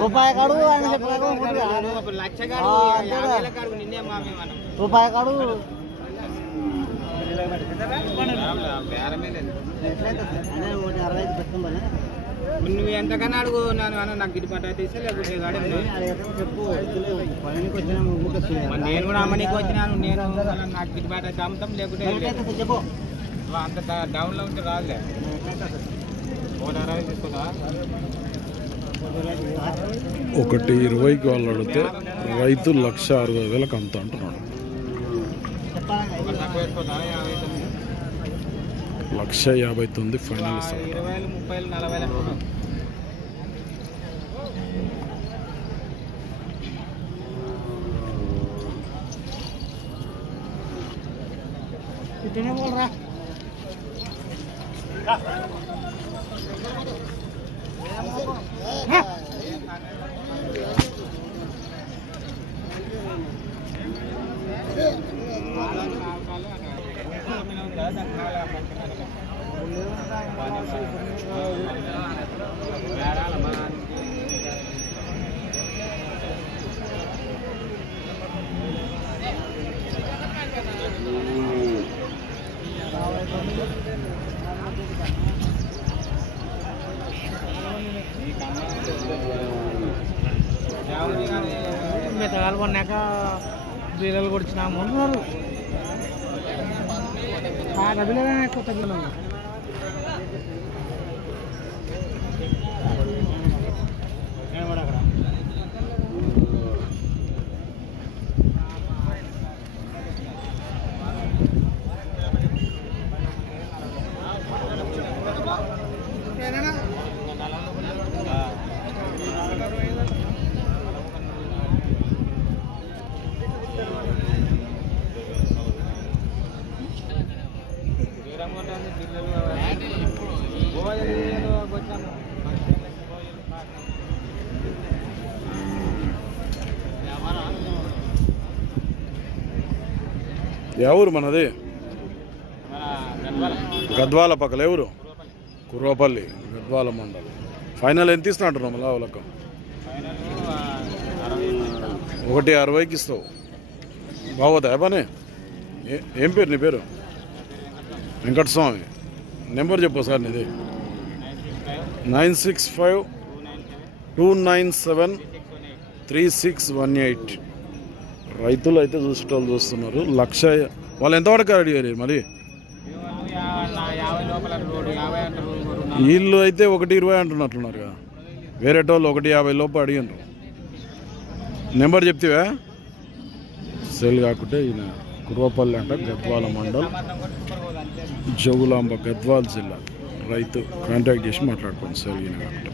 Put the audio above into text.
రూపాయి కాడు రూపాయి కాడు నువ్వు ఎంతకన్నా అడుగు నాకు గిట్టుబాటు అయితే ఇస్తే లేకపోతే నేను కూడా అమ్మనీకి వచ్చినాను. నేను నాకు గిట్టుబాటు అయితే అమ్ముతాం, లేకుంటే అంత డౌన్లో ఉంటే రాదులే. 160 తీసుకుందా? 120కి వాళ్ళు అడిగితే రైతు 1,60,000 అంత అంటున్నాడు. 1,59,000 ఫైనల్ ఇస్తాడు. 20,000, 30,000, 40,000 అనుకున్నాం. इतने बोल रहा మెత్తగాలు కొన్నాక బిల్లలు కొడిచినాము అంటున్నారు. డబ్బులే కొత్త బిల్లలు ఎవరు మనది? గద్వాల పక్కల ఎవరు? కుర్వపల్లి, గద్వాల మండలం. ఫైనల్ ఎంత ఇస్తున్నట్టు మళ్ళా వాళ్ళకు? 160కి ఇస్తావు. బాగోదా పని? ఏం పేరు నీ పేరు? వెంకటస్వామి. నెంబర్ చెప్పు సార్ నీది. 9652973618. రైతులు అయితే చూసేటోళ్ళు చూస్తున్నారు. 1,00,000 వాళ్ళు ఎంతవరకు అడిగారు మరి? వీళ్ళు అయితే 120 అంటున్నట్లున్నారు కదా. వేరే వాళ్ళు 150 లోపు అడిగినారు. నెంబర్ చెప్తివా? సెల్ కాకుంటే ఈయన కుర్వపల్లి అంట, గద్వాల మండల్, జోగులాంబ, గద్వాల జిల్లా. రైతు కాంటాక్ట్ చేసి మాట్లాడుకోండి సెల్ ఈయన కాకుండా.